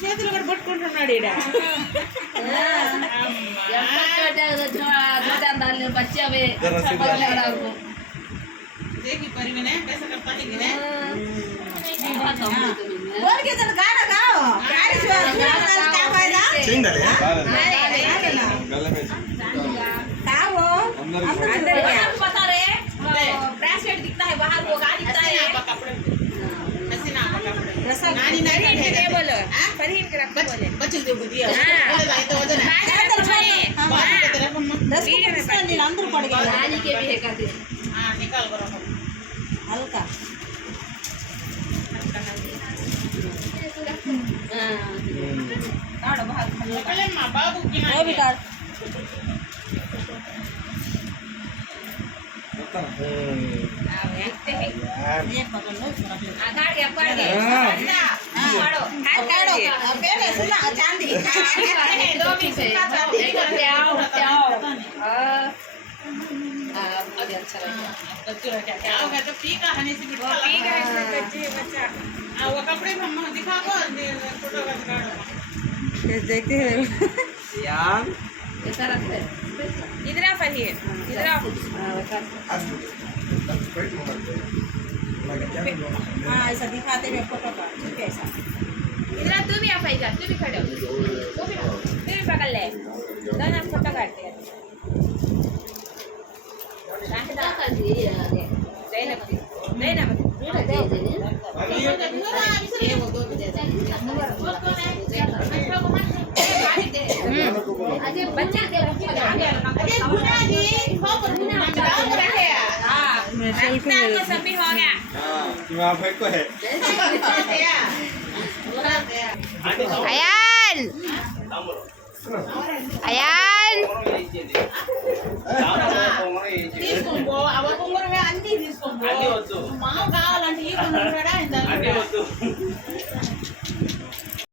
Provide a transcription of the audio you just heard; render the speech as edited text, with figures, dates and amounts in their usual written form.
చేతులు కూడా పట్టుకుంటున్నాడు ఈడ बच्चे अभी देखी परिमने कैसा करता है गिने बोल के तो गाना गाओ गाड़ी से क्या फायदा चेंज डाले गले में क्या वो अंदर क्या बता रहे ब्रेसलेट दिखता है बाहर वो गाड़ी दिखता है हसीना कपड़े रसल नानी नानी के बोलो फरहीन के रख बोले बच्चों दे दिया बोले भाई तो वजन है अंदर छोड़े बाहर की तरफ हम दस को पिस्टल दिन अंदर पड़ गया नानी के भी है कहते हां निकाल करो हल्का काढ़ो बाहर पहले मां बाबू की वो भी काढ़ ये पकड़ लो काट गया काढ़ो काढ़ो पहले सुना चांदी दो भी से त्याओ त्याओ अभी अच्छा लगा बच्चों का क्या हो गया तो पी का हनी से बिठा पी का इसमें बच्चे बच्चा वो कपड़े हम दिखाओ फोटो का दिखाओ देखते हैं यार ऐसा रखते इधर आ फरहीन इधर आ हाँ ऐसा दिखाते हुए फोटो का ठीक है ऐसा इधर तू भी आ फाइजा तू भी खड़े हो तू भी पकड़ ले दोनों फोटो काटते हैं सभी हो गया को है अयान अयान తీసుకోంబో అవ కొంగరగా అన్ని తీసుకోంబో మావ కావాలంటే ఈ కొంగరగా ఇందా